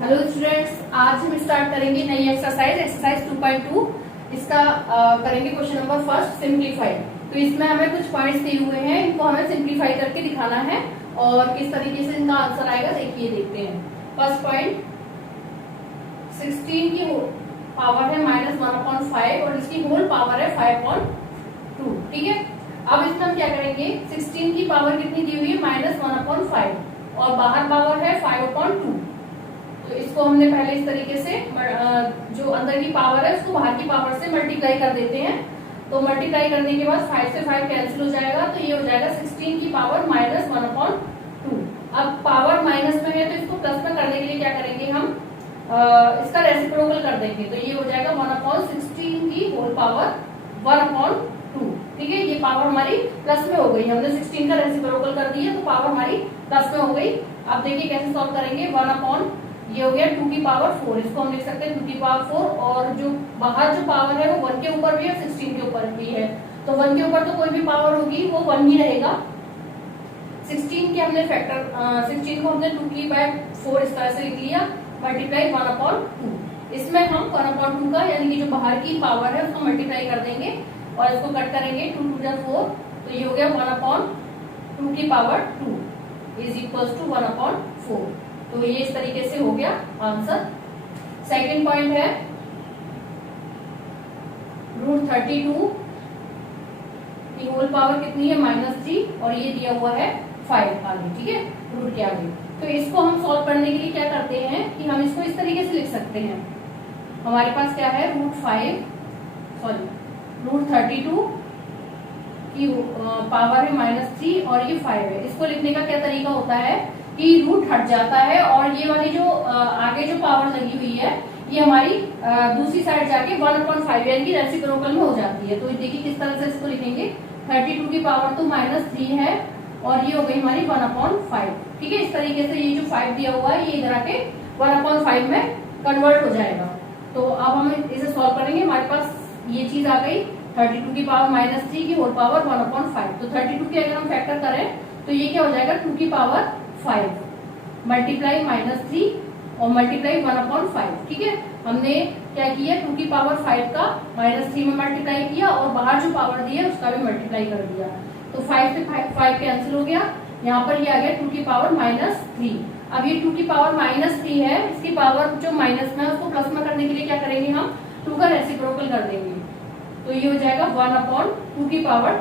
Hello students, आज हम start करेंगे नई एक्सरसाइज 2.2। इसका करेंगे क्वेश्चन नंबर फर्स्ट, सिंप्लीफाई। तो इसमें हमें कुछ पॉइंट्स दिए हुए हैं, इनको हमें सिंप्लीफाई करके दिखाना है और किस तरीके से इनका आंसर आएगा देखिए, देखते हैं। फर्स्ट पॉइंट, 16 की पावर है -1/5 और इसकी होल पावर है 5/2। ठीक है, अब इसमें हम क्या करेंगे, 16 की पावर कितनी दी हुई है, -1/5 और बाहर पावर है 5/2। तो इसको हमने पहले इस तरीके से जो अंदर की पावर है उसको बाहर की पावर से मल्टीप्लाई कर देते हैं। तो मल्टीप्लाई करने के बाद 5 से 5 कैंसिल हो जाएगा, तो ये हो जाएगा 16 की पावर -1/2। अब पावर माइनस में है तो इसको प्लस में करने के लिए क्या करेंगे हम, इसका रेसिप्रोकल कर देंगे। तो ये हो जाएगा 1/16 की होल पावर 1/2। ठीक है, ये पावर हमारी प्लस में हो गई, हमने 16 का रेसिप्रोकल कर दिया तो पावर हमारी प्लस में हो गई। अब देखिए कैसे सॉल्व करेंगे, ये हो गया 2 की पावर 4, इसको हम लिख सकते हैं 2 की पावर 4। और जो बाहर जो पावर है वो 1 के ऊपर भी है, 16 के ऊपर भी है। तो 1 के ऊपर तो कोई भी पावर होगी वो 1 ही रहेगा। 16 के हमने फैक्टर 16 को हमने 2 की बाय 4 इस तरह से लिख लिया, मल्टीप्लाई 1/2। इसमें हम 1/2 का यानी कि जो बाहर की पावर है उसको मल्टीप्लाई कर देंगे और इसको कट करेंगे, 2 2 4। तो ये हो गया 1/2 की पावर 2 इज इक्वल्स टू 1/4। तो ये इस तरीके से हो गया आंसर। सेकंड पॉइंट है √32 की होल पावर कितनी है, -3 और ये दिया हुआ है 5 आगे। ठीक है, रूट के आगे। तो इसको हम सॉल्व करने के लिए क्या करते हैं कि हम इसको इस तरीके से लिख सकते हैं। हमारे पास क्या है, √32 की पावर है -3 और ये 5 है। इसको लिखने का क्या तरीका होता है कि रूट हट जाता है और ये वाली जो आगे जो पावर लगी हुई है ये हमारी दूसरी साइड जाके 1/5 यानी कि रेसिप्रोकल में हो जाती है। तो देखिए किस तरह से इसको लिखेंगे, 32 की पावर तो -3 है और ये हो गई हमारी 1/5। ठीक है, इस तरीके से ये जो 5 दिया हुआ है ये इधर आके 1/5 में कन्वर्ट हो जाएगा। तो अब हम इसे सॉल्व करेंगे, हमारे पास ये चीज आ गई 32 की पावर -3 की होल पावर 1/5। तो 32 के अगर हम फैक्टर करें तो ये क्या हो जाएगा, 2 की पावर 5 मल्टीप्लाई -3 और मल्टीप्लाई 1/5। ठीक है, हमने क्या किया, 2 की पावर 5 का -3 में मल्टीप्लाई किया और बाहर जो पावर दी है उसका भी मल्टीप्लाई कर दिया। तो 5 से 5 कैंसिल हो गया, यहाँ पर ये आ गया 2 की पावर -3। अब ये 2 की पावर -3 है, इसकी पावर जो माइनस में है उसको प्लस में करने के लिए क्या करेंगे, हम 2 का रेसिप्रोकल कर देंगे। तो ये हो जाएगा 1/2 की पावर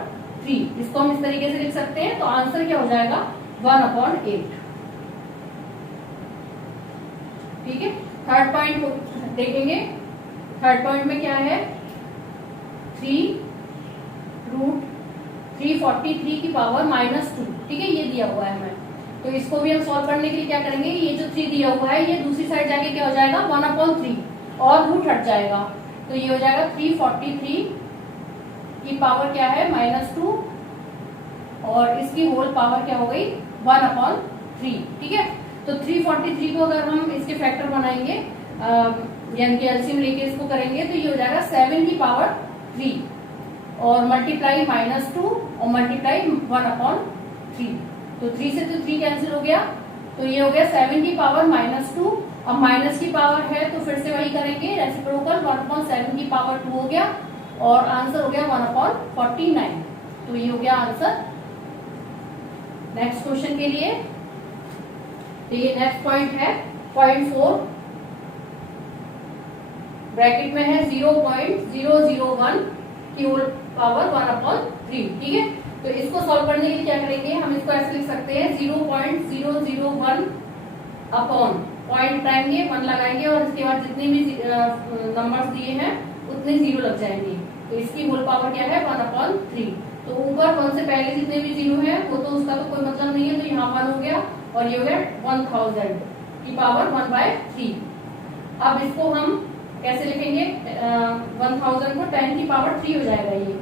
3। इसको हम इस तरीके से लिख सकते हैं। तो आंसर क्या हो जाएगा, 1/8। ठीक है, थर्ड पॉइंट को देखेंगे। थर्ड पॉइंट में क्या है, 3√343 की पावर -2। ठीक है, ये दिया हुआ है हमें। तो इसको भी हम सॉल्व करने के लिए क्या करेंगे, ये जो 3 दिया हुआ है ये दूसरी साइड जाके क्या हो जाएगा, 1/3 और रूट हट जाएगा। तो ये हो जाएगा 343 की पावर क्या है, -2 और इसकी होल पावर क्या हो गई, 1/3। ठीक है, तो 343 को अगर हम इसके फैक्टर बनाएंगे यानी कि एलसीएम लेके इसको करेंगे तो ये हो जाएगा 7 की पावर 3 और मल्टीप्लाई -2 और मल्टीप्लाई 1/3। तो 3 से तो 3 कैंसिल हो गया, तो ये हो गया 7 की पावर -2। अब माइनस की पावर है तो फिर से वही करेंगे, रेसिप्रोकल 1/7 की पावर 2 हो गया और आंसर हो गया 1/49। तो ये हो गया आंसर। नेक्स्ट क्वेश्चन के लिए तो ये नेक्स्ट पॉइंट है पॉइंट 4, ब्रैकेट में है 0.001 की होल पावर 1/3। ठीक है, तो इसको सॉल्व करने के लिए क्या करेंगे, हम इसको ऐसे लिख सकते हैं 0.001 अपॉन पॉइंट उठाएंगे, 1 लगाएंगे और इसके बाद जितने भी नंबर्स दिए हैं उतने 0 लग जाएंगे। तो इसकी होल पावर क्या है, 1/3। तो ऊपर 1 से पहले जितने भी 0 है वो तो उसका तो कोई मतलब नहीं है, तो यहाँ 1 हो गया और ये हो गया 1000 की पावर 1/3। अब इसको हम कैसे लिखेंगे, 1000 को 10 की पावर 3 हो जाएगा ये।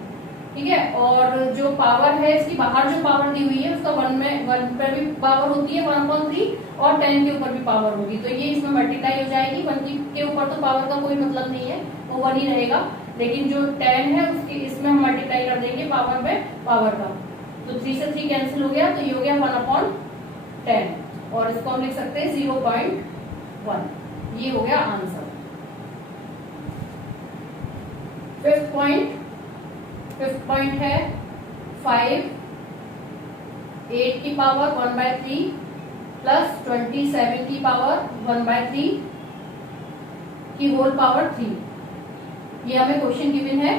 ठीक है, और जो पावर है इसकी बाहर जो पावर दी हुई है उसका 1 पर भी पावर होती है 1/3 और 10 के ऊपर भी पावर होगी। तो ये इसमें मल्टीप्लाई हो जाएगी, 1 के ऊपर तो पावर का कोई मतलब नहीं है, वो 1 ही रहेगा। लेकिन जो 10 है उसकी इसमें हम मल्टीप्लाई कर देंगे पावर में पावर का। तो 3 से 3 कैंसिल हो गया, तो ये हो गया 1/10 और इसको हम लिख सकते हैं 0.1। ये हो गया आंसर। फिफ्थ पॉइंट है 5 8 की पावर 1/3 प्लस 27 की पावर 1/3 की होल पावर 3। ये हमें क्वेश्चन गिवन है।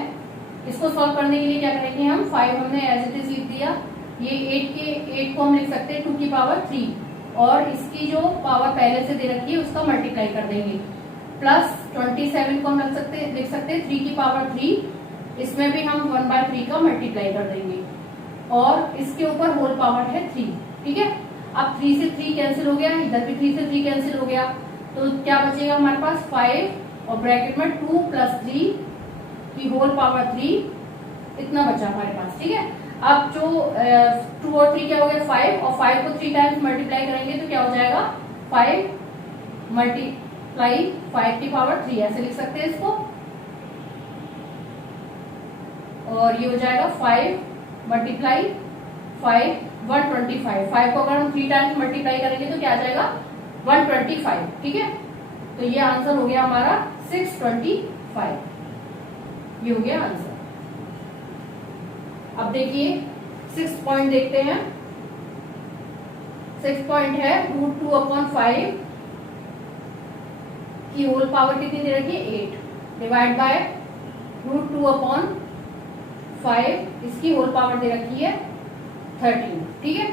इसको सॉल्व करने के लिए क्या करेंगे हम, 5 हमने एज इट इज लिख दिया, ये 8 को हम लिख सकते हैं 2 की पावर 3 और इसकी जो पावर पहले से दे रखी है उसका मल्टीप्लाई कर देंगे, प्लस 27 को हम लिख सकते हैं 3 की पावर 3, इसमें भी हम 1/3 का मल्टीप्लाई कर देंगे और इसके ऊपर होल पावर है 3। ठीक है, अब 3 से 3 कैंसिल हो गया, इधर भी 3 से 3 कैंसिल हो गया, तो क्या बचेगा हमारे पास 5 और ब्रैकेट में 2 + 3 की होल पावर 3, इतना बचा हमारे पास। ठीक है, अब जो 2 और 3 क्या हो गया 5 और 5 को 3 टाइम्स मल्टीप्लाई करेंगे तो क्या हो जाएगा 5 मल्टीप्लाई 5 की पावर 3, ऐसे लिख सकते हैं इसको। और ये हो जाएगा 5 मल्टीप्लाई 5 125। 5 को अगर हम 3 टाइम्स मल्टीप्लाई करेंगे तो क्या आ जाएगा 125। ठीक है, तो ये आंसर हो गया हमारा 625। ये हो गया आंसर। अब देखिए 6th पॉइंट देखते हैं। 6th पॉइंट है √2/5 की होल पावर कितनी दे रखी है 8 डिवाइड बाय √2/5 इसकी होल पावर दे रखी है 13। ठीक है,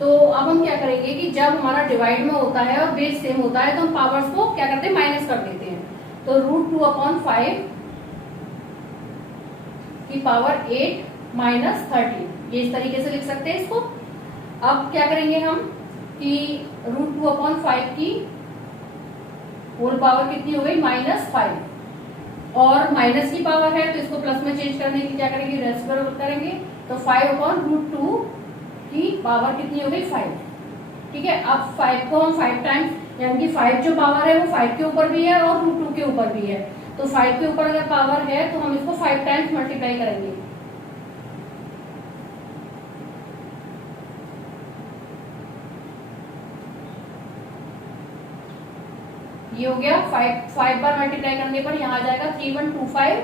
तो अब हम क्या करेंगे कि जब हमारा डिवाइड में होता है और बेस सेम होता है तो हम पावर्स को क्या करते हैं माइनस कर देते हैं। तो √2/5 की पावर 8 माइनस 13, ये इस तरीके से लिख सकते हैं इसको। अब क्या करेंगे हम कि √2/5 की होल पावर कितनी हो गई -5 और माइनस की पावर है तो इसको प्लस में चेंज करने की क्या करेंगे रेसिप्रोकल करेंगे, तो 5/√2 की पावर कितनी हो गई 5। ठीक है, अब 5 को हम 5 टाइम्स यानी कि 5 जो पावर है वो 5 के ऊपर भी है और √2 के ऊपर भी है, तो 5 के ऊपर अगर पावर है तो हम इसको 5 टाइम्स मल्टीप्लाई करेंगे। ये हो गया 5 बार मल्टीप्लाई करने पर यहाँ आ जाएगा 3125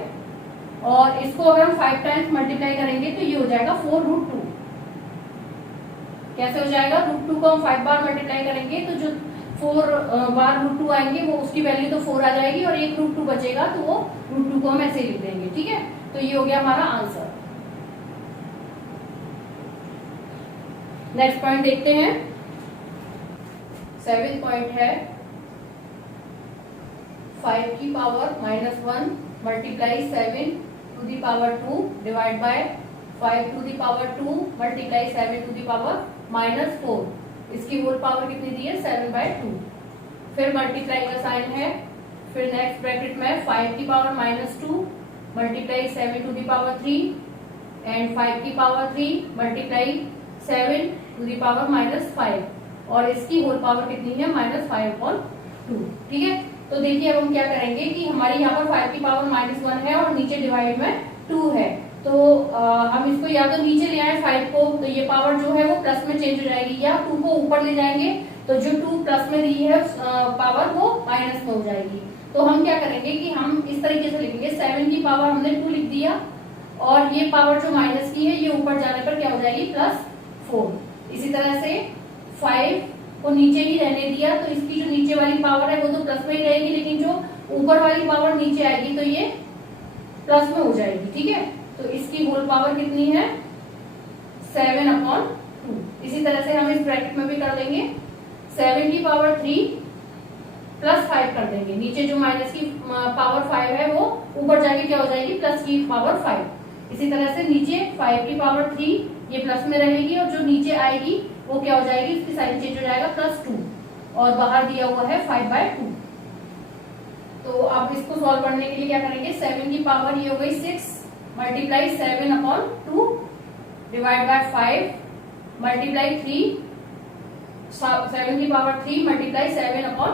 और इसको अगर हम 5 टाइम्स मल्टीप्लाई करेंगे तो ये हो जाएगा 4√2। कैसे हो जाएगा, √2 को हम 5 बार मल्टीप्लाई करेंगे तो जो 4 बार √2 आएंगे वो उसकी वैल्यू तो 4 आ जाएगी और एक √2 बचेगा तो वो √2 को हम ऐसे लिख देंगे। ठीक है, तो ये हो गया हमारा आंसर। नेक्स्ट पॉइंट देखते हैं। 7th पॉइंट है 5 की power -1 multiply 7 to the power 2 divide by 5 to the power 2 multiply 7 to the power -4, इसकी होल पावर कितनी दी है 7/2। फिर मल्टीप्लाई का साइन है, फिर नेक्स्ट ब्रैकेट में 5 की power -2 multiply 7 to the power 3 and 5 की power 3 multiply 7 to the power -5 और इसकी होल पावर कितनी है -5/2। ठीक है, तो देखिए अब हम क्या करेंगे कि हमारे यहाँ पर 5 की पावर -1 है और नीचे डिवाइड में 2 है, तो हम इसको या तो नीचे ले आए 5 को तो ये पावर जो है वो प्लस में चेंज हो जाएगी, या 2 को ऊपर ले जाएंगे तो जो 2 प्लस में दी है पावर वो माइनस में हो जाएगी। तो हम क्या करेंगे कि हम इस तरीके से लिखेंगे 7 की पावर हमने 2 लिख दिया और ये पावर जो माइनस की है ये ऊपर जाने पर क्या हो जाएगी +4। इसी तरह से 5 को नीचे ही रहने दिया तो इसकी जो नीचे वाली पावर है वो तो प्लस में ही रहेगी, लेकिन जो ऊपर वाली पावर नीचे आएगी तो ये प्लस में हो जाएगी। ठीक है, तो इसकी होल पावर कितनी है 7/2। इसी तरह से हम इस ब्रैकेट में भी कर देंगे 7 की पावर 3 + 5 कर देंगे, नीचे जो माइनस की पावर 5 है वो ऊपर जाके क्या हो जाएगी प्लस की पावर 5। इसी तरह से नीचे 5 की पावर 3 ये प्लस में रहेगी और जो नीचे आएगी वो क्या हो जाएगी, इसकी साइन चेंज हो जाएगा +2 और बाहर दिया हुआ है 5/2। तो अब इसको सॉल्व करने के लिए क्या करेंगे 7 की पावर ये हो गई 6 मल्टीप्लाई 7/2 डिवाइड बाय 5 मल्टीप्लाई 3 7 की पावर 3 मल्टीप्लाई 7/2।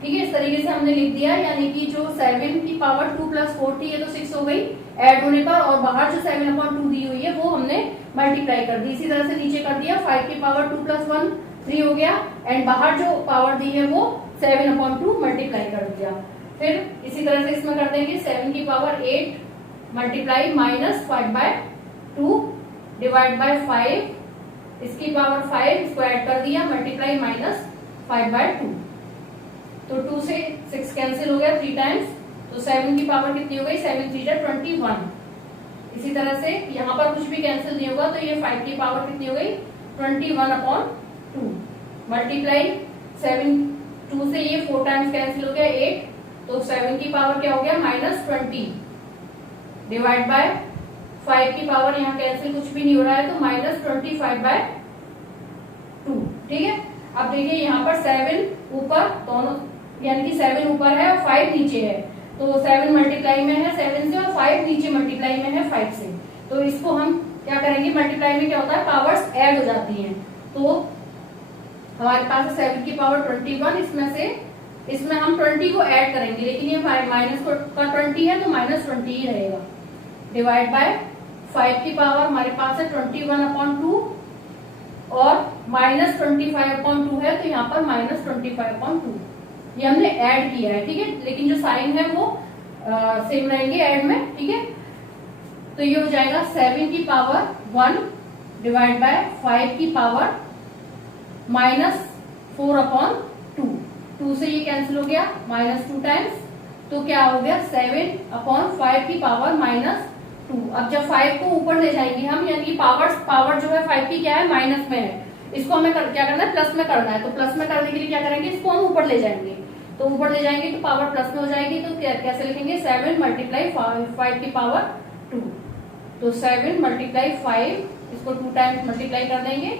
ठीक है, इस तरीके से हमने लिख दिया, यानी कि जो 7 की पावर 2 + 4 थी ये तो 6 हो गई ऐड होने पर और बाहर जो 7/2 दी हुई है वो हमने मल्टीप्लाई कर दी। इसी तरह से नीचे कर दिया 5 की पावर 2 + 1 3 हो गया एंड बाहर जो पावर दी है वो 7/2 मल्टीप्लाई कर दिया। फिर इसी तरह से इसमें कर देंगे 7 की power 8 multiply minus 5/2 divide by 5 इसकी पावर 5 इसको ऐड कर दिया मल्टीप्लाई माइनस 5/2। तो 2 से 6 कैंसिल हो गया 3 टाइम्स, तो 7 की पावर कितनी हो गई 7 3 जा 21। इसी तरह से यहाँ पर कुछ भी कैंसिल नहीं होगा, तो ये 5 की पावर कितनी हो गई 21/2 मल्टीप्लाई 7 2 से ये 4 टाइम्स कैंसिल हो गया 8, तो 7 की पावर क्या हो गया -20 डिवाइड बाय 5 की पावर यहाँ कैंसिल कुछ भी नहीं हो रहा है, तो -25/2। ठीक है, अब देखिए यहाँ पर 7 ऊपर दोनों यानी कि 7 ऊपर है और 5 नीचे है, तो 7 मल्टीप्लाई में है 7 से और 5 नीचे मल्टीप्लाई में है 5 से। तो इसको हम क्या करेंगे, मल्टीप्लाई में क्या होता है पावर्स ऐड हो जाती हैं, तो हमारे पास 7 की पावर 21, इसमें हम 20 को ऐड करेंगे, लेकिन ये माइनस का 20 है तो -20 ही रहेगा डिवाइड बाय 5 की पावर हमारे पास है 21/2 और -25/2 है, तो यहाँ पर -25/2 ये हमने ऐड किया है। ठीक है, लेकिन जो साइन है वो सेम रहेंगे ऐड में। ठीक है, तो ये हो जाएगा 7 की पावर 1 डिवाइड बाय 5 की पावर -4/2। 2 से ये कैंसिल हो गया -2 टाइम्स, तो क्या हो गया 7/5 की पावर -2। अब जब 5 को ऊपर ले जाएंगे हम, यानी कि पावर जो है 5 की क्या है माइनस में है, इसको हमें क्या करना है प्लस में करना है, तो प्लस में करने के लिए क्या करेंगे इसको हम ऊपर ले जाएंगे, तो ऊपर ले जाएंगे तो पावर प्लस में हो जाएगी, तो कैसे लिखेंगे 7 मल्टीप्लाई 5 की पावर 2, तो 7 मल्टीप्लाई 5 इसको 2 टाइम्स मल्टीप्लाई कर देंगे,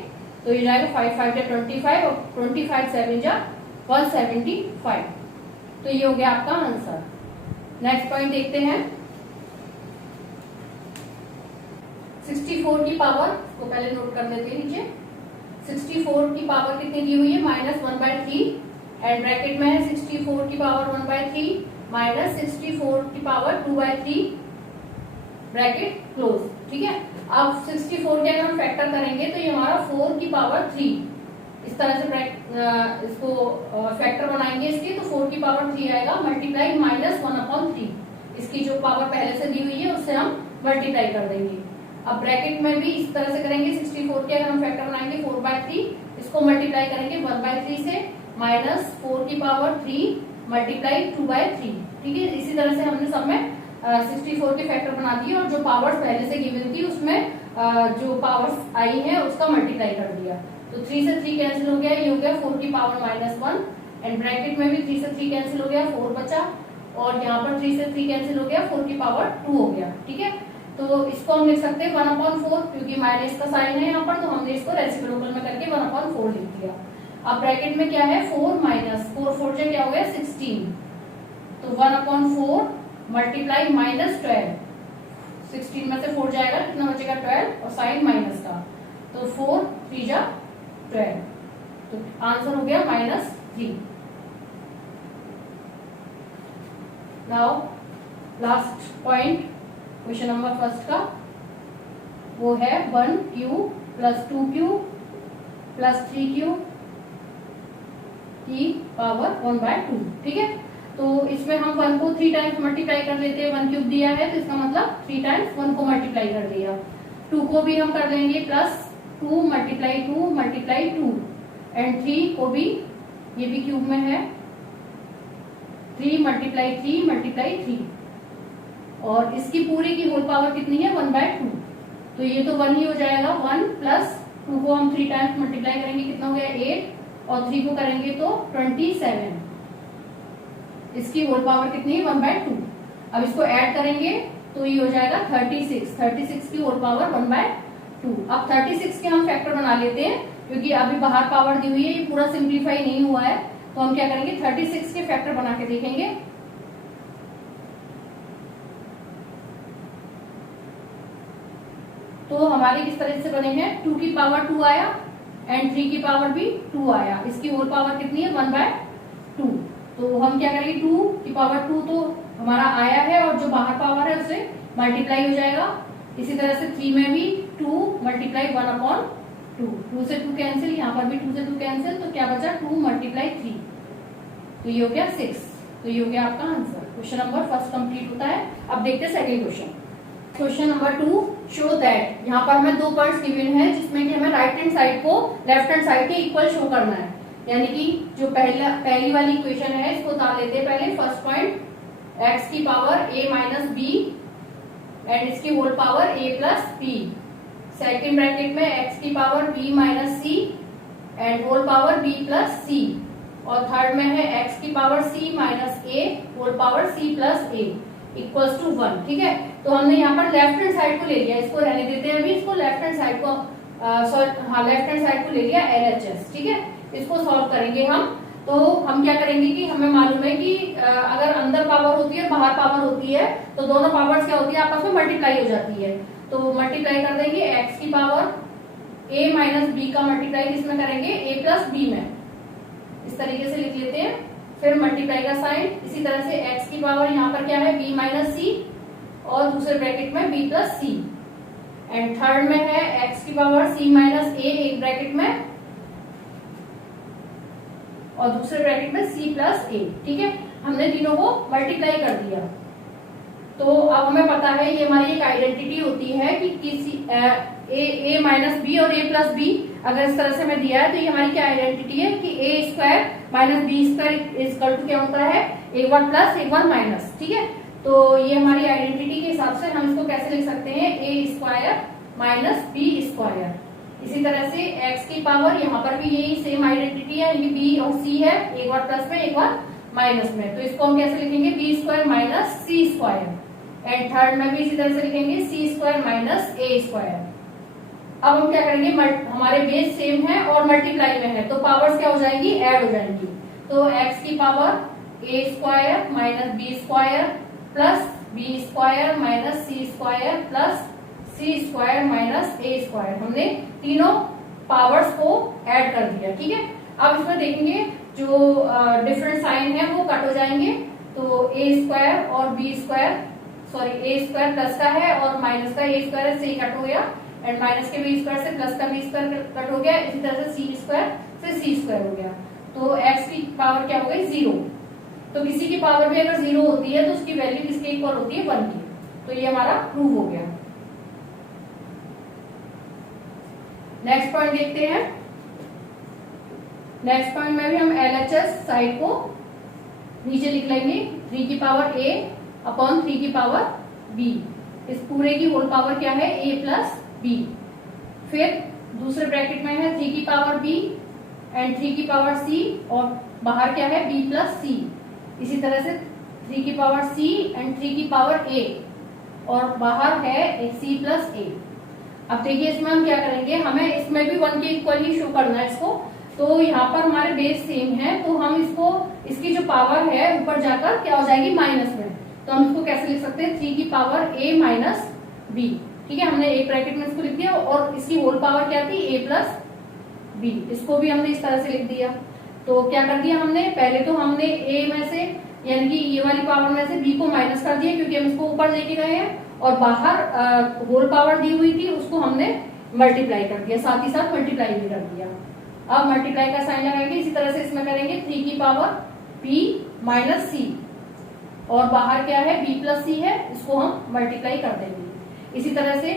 तो ये जाएगा 5 5 जा 25 और 25 7 जा 175। तो ये हो गया आपका आंसर। नेक्स्ट पॉइंट देखते हैं 64 की पावर को पहले नोट कर लेते हैं नीचे। 64 की पावर कितनी दी हुई है -1/3 एंड ब्रैकेट में है 64 की पावर 1/3 माइनस 64 की पावर 2/3 ब्रैकेट क्लोज। ठीक है, अब 64 के अगर हम फैक्टर करेंगे तो ये हमारा 4 की पावर 3, इस तरह से इसको फैक्टर बनाएंगे इसके, तो 4 की पावर 3 आएगा मल्टीप्लाई -1/3, इसकी जो पावर पहले से दी हुई है उससे हम मल्टीप्लाई कर देंगे। अब ब्रैकेट में भी इस तरह से करेंगे, 64 के अगर हम फैक्टर बनाएंगे 4/3, इसको मल्टीप्लाई करेंगे 1/3 से -4 की पावर 3 मल्टीप्लाई 2/3। ठीक है, इसी तरह से हमने सब में 64 के फैक्टर बना दिए और जो पावर्स पहले से गिवन थी उसमें जो पावर्स आई है उसका मल्टीप्लाई कर दिया, तो 3 से 3 कैंसिल हो गया, ये हो गया 4 की पावर -1 एंड ब्रैकेट में भी 3 से 3 कैंसिल हो गया 4 बचा, और यहाँ पर 3 से 3 कैंसिल हो गया 4 की पावर 2 हो गया। ठीक है, तो इसको हम लिख सकते हैं 1/4, क्योंकि माइनस का साइन है यहाँ पर, तो हमने इसको रेसिप्रोकल में करके 1/4 लिख दिया। अब ब्रैकेट में क्या है 4 माइनस 4 4 से क्या हो गया 16, तो 1/4 मल्टीप्लाई -12, 16 में से 4 जाएगा कितना बचेगा 12 और साइन माइनस का, तो 4 3 जा 12, तो आंसर हो गया -3। Now last point question number first का, वो है 1Q + 2Q + 3Q की पावर 1/2। ठीक है, तो इसमें हम 1 को 3 टाइम्स मल्टीप्लाई कर लेते हैं, 1³ दिया है तो इसका मतलब 3 टाइम्स 1 को मल्टीप्लाई कर दिया। 2 को भी हम कर देंगे +2 मल्टीप्लाई 2 मल्टीप्लाई 2 एंड 3 को भी, ये भी क्यूब में है, 3 मल्टीप्लाई 3 मल्टीप्लाई 3, और इसकी पूरी की होल पावर कितनी है 1/2, तो ये तो 1 ही हो जाएगा। 1 + 2 को हम 3 टाइम्स मल्टीप्लाई करेंगे कितना हो गया 8, और 3 को करेंगे तो 27, इसकी होल पावर कितनी है 1/2। अब इसको ऐड करेंगे तो ये हो जाएगा 36 की होल पावर 1/2। अब 36 के हम फैक्टर बना लेते हैं, क्योंकि अभी बाहर पावर दी हुई है, ये पूरा सिंप्लीफाई नहीं हुआ है, तो हम क्या करेंगे 36 के फैक्टर बना के देखेंगे। तो हमारे किस तरह से बने हैं 2 की पावर 2 आया एंड 3 की पावर भी 2 आया, इसकी होल पावर कितनी है 1/2। तो हम क्या करेंगे 2 की पावर 2 तो हमारा आया है और जो बाहर पावर है उससे मल्टीप्लाई हो जाएगा। इसी तरह से 3 में भी 2 मल्टीप्लाई 1/2, 2 से 2 कैंसिल, यहाँ पर भी 2 से 2 कैंसिल, तो क्या बचा 2 मल्टीप्लाई 3, तो ये हो गया 6, तो ये हो गया आपका answer. Question number first complete होता है। अब देखते हैं second question. Question number 2, show that, यहाँ पर हमें 2 पॉइंट्स गिवन है जिसमें कि हमें राइट हैंड साइड को लेफ्ट हैंड साइड के इक्वल शो करना है। यानी कि जो पहली वाली इक्वेशन है इसको उतार लेते हैं पहले। फर्स्ट पॉइंट x की power a minus B and इसकी whole power a plus B. Second bracket में x की power b minus C and whole power b plus C. और थर्ड में है x की power c minus a whole power c plus a equals to 1। ठीक है, तो हमने यहाँ पर लेफ्ट हैंड साइड को ले लिया, इसको रहने देते हैं अभी, इसको लेफ्ट हैंड साइड को लेफ्ट हैंड साइड को ले लिया LHS। ठीक है, इसको सॉल्व करेंगे हम। तो हम क्या करेंगे कि हमें मालूम है कि अगर अंदर पावर होती है बाहर पावर होती है तो दोनों पावर्स क्या होती है आपस में मल्टीप्लाई हो जाती है। तो मल्टीप्लाई कर देंगे x की पावर a माइनस बी का मल्टीप्लाई किसमें करेंगे a प्लस बी में, इस तरीके से लिख लेते हैं। फिर मल्टीप्लाई का साइन, इसी तरह से x की पावर यहाँ पर क्या है b माइनस सी और दूसरे ब्रैकेट में b plus C and third में है x की पावर c माइनस a एक ब्रैकेट में और दूसरे ब्रैकेट में c प्लस a। ठीक है, हमने तीनों को मल्टीप्लाई कर दिया। तो अब हमें पता है ये हमारी एक आइडेंटिटी होती है कि किसी a माइनस बी और a प्लस बी अगर इस तरह से हमें दिया है तो ये हमारी क्या आइडेंटिटी है कि a square minus B square equal to क्या होता है a1 प्लस a1 माइनस। ठीक है, तो ये हमारी आइडेंटिटी के हिसाब से हम इसको कैसे लिख सकते हैं a square minus B square. इसी तरह से x की पावर यहाँ पर भी यही सेम आइडेंटिटी है, ये b और c है, एक बार प्लस में एक बार माइनस में, तो इसको हम कैसे लिखेंगे b square minus C square and third में भी इसी तरह से लिखेंगे c square minus a square. अब हम क्या करेंगे, हमारे बेस सेम है और मल्टीप्लाई में है तो पावर्स क्या हो जाएंगी, ऐड हो जाएंगी। तो x की power a square minus b square plus b square minus c square plus c square minus a square, हमने तीनों पावर्स को ऐड कर दिया। ठीक है, अब इसमें देखेंगे जो डिफरेंट साइन है वो कट हो जाएंगे। तो a स्क्वायर और b square a square plus का है और माइनस का a स्क्वायर से कट हो गया एंड माइनस के b स्क्वायर से प्लस का b स्क्वायर कट हो गया। इसी तरह से c स्क्वायर से c स्क्वायर हो गया। तो x की पावर क्या हो गई 0। तो किसी की पावर भी अगर 0 होती है तो उसकी वैल्यू किसके इक्वल होती है 1 की। तो ये हमारा प्रूव हो गया। नेक्स्ट पॉइंट देखते हैं। नेक्स्ट पॉइंट में भी हम LHS साइड को नीचे लिख लेंगे 3 की पावर a अपॉन 3 की पावर b। इस पूरे की होल पावर क्या है a प्लस b। फिर दूसरे ब्रैकेट में है 3 की पावर b एंड 3 की पावर c और बाहर क्या है b प्लस c। इसी तरह से 3 की पावर c एंड 3 की पावर a और बाहर है c प्लस a। अब देखिए इसमें हम क्या करेंगे, हमें इसमें भी 1 के इक्वल ही शो करना है इसको। तो यहाँ पर हमारे बेस सेम है तो हम इसको इसकी जो पावर है ऊपर जाकर क्या हो जाएगी माइनस में। तो हम इसको कैसे लिख सकते हैं 3 की पावर a माइनस b। ठीक है, हमने एक ब्रैकेट में इसको लिख दिया और इसकी होल पावर क्या थी a प्लस b, इसको भी हमने इस तरह से लिख दिया। तो क्या कर दिया हमने, पहले तो हमने a में से यानी कि ये वाली पावर में से b को माइनस कर दिया क्योंकि हम इसको ऊपर लेके गए हैं और बाहर होल पावर दी हुई थी उसको हमने मल्टीप्लाई कर दिया, साथ ही साथ मल्टीप्लाई भी कर दिया। अब मल्टीप्लाई का साइन लगाएंगे, इसी तरह से इसमें करेंगे 3 की पावर b माइनस सी और बाहर क्या है b प्लस सी है, इसको हम मल्टीप्लाई कर देंगे। इसी तरह से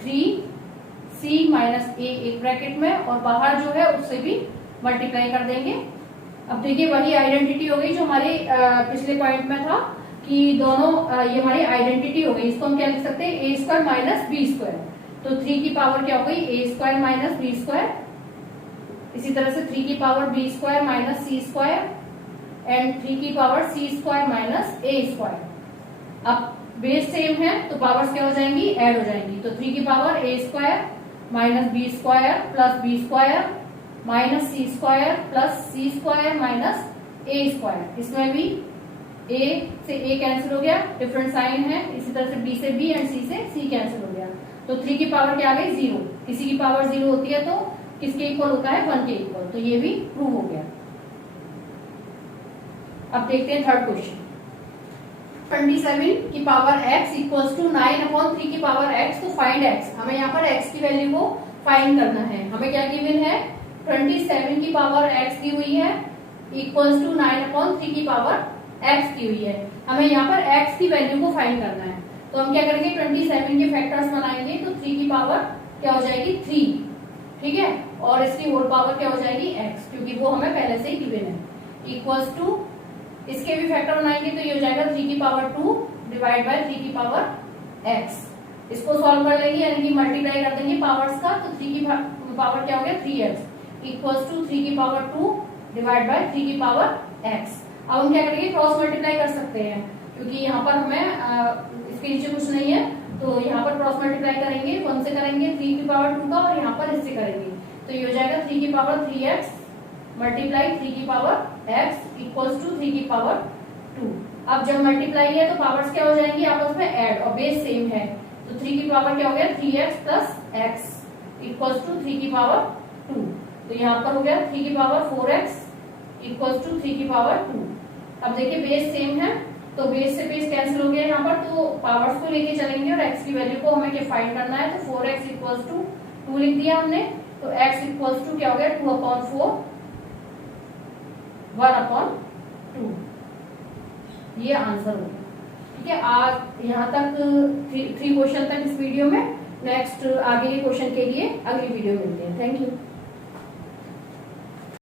3c माइनस a एक ब्रैकेट में और बाहर जो है उससे भी मल्टीप्लाई कर देंगे। अब देखिए वही आइडेंटिटी हो गई जो हमारे पिछले पॉइंट में था कि दोनों ये हमारी आइडेंटिटी हो गई। इसको हम क्या लिख सकते हैं a square minus B square. तो 3 की पावर क्या हो गई a square minus B square. इसी तरह से 3 की power b square minus C square and 3 की power c square minus a square. अब बेस सेम है तो पावर्स क्या हो जाएंगी, ऐड हो जाएंगी। तो 3 की power a square minus B square plus B square minus C square plus C square minus a square. इसमें भी a से a कैंसिल हो गया, डिफरेंट साइन है। इसी तरह से b से b एंड c से c कैंसिल हो गया। तो 3 की पावर क्या आ गई 0। किसी की पावर 0 होती है तो किसके इक्वल होता है 1 के इक्वल। तो ये भी प्रूव हो गया। अब देखते हैं थर्ड क्वेश्चन। 27 की power x equals to 9 upon 3 की पावर x। तो फाइंड x, हमें यहाँ पर x की वैल्यू को फाइंड करना है। हमें क्या गिवन है 27 की पावर x दी हुई है इक्वल्स टू 9/3 की पावर x दी हुई है। हमें यहाँ पर x की वैल्यू को फाइंड करना है, तो हम क्या करेंगे 27 के फैक्टर्स बनाएंगे, तो 3 की पावर क्या हो जाएगी 3, ठीक है, और इसकी होल पावर क्या हो जाएगी x, क्योंकि वो हमें पहले से ही गिवन है। इक्वल्स टू इसके भी फैक्टर बनाएंगे तो ये हो जाएगा 3 की पावर 2 डिवाइड बाय 3 की पावर x। इसको सॉल्व कर लेंगे यानी कि मल्टीप्लाई कर देंगे पावर्स का, तो 3 की पावर क्या हो गया 3x इक्वल्स टू 3 की पावर 2 डिवाइड बाय 3 की पावर x। अब हम क्या करेंगे क्रॉस मल्टीप्लाई कर सकते हैं, क्योंकि यहाँ पर हमें इसके नीचे कुछ नहीं है, तो यहाँ पर क्रॉस मल्टीप्लाई करेंगे, कौन से करेंगे 3 की पावर 2 का, और यहाँ पर इससे करेंगे, तो ये हो जाएगा 3 की पावर 3x मल्टीप्लाई 3 की पावर x इक्वल्स टू 3 की पावर 2। अब जब मल्टीप्लाई है तो पावर्स क्या हो जाएंगी आपस में ऐड, और बेस सेम है, तो 3 की पावर क्या हो गया 3x plus x equals to 3 की पावर 2। तो यहाँ पर हो गया 3 की पावर 4x इक्वल्स टू 3 की पावर 2। अब देखिए बेस सेम है, तो बेस से बेस कैंसिल हो गया यहाँ पर, तो पावर्स को लेके चलेंगे और x की वैल्यू को हमें क्या फाइंड करना है, तो 4x इक्वल्स टू 2 लिख दिया हमने, तो x इक्वल्स टू क्या हो गया 2/4 1/2। ये आंसर हो गया, ठीक है। आज यहाँ तक 3 क्वेश्चन तक इस वीडियो में। नेक्स्ट आगे के क्वेश्चन के लिए अगली वीडियो मिलते हैं। Thank you.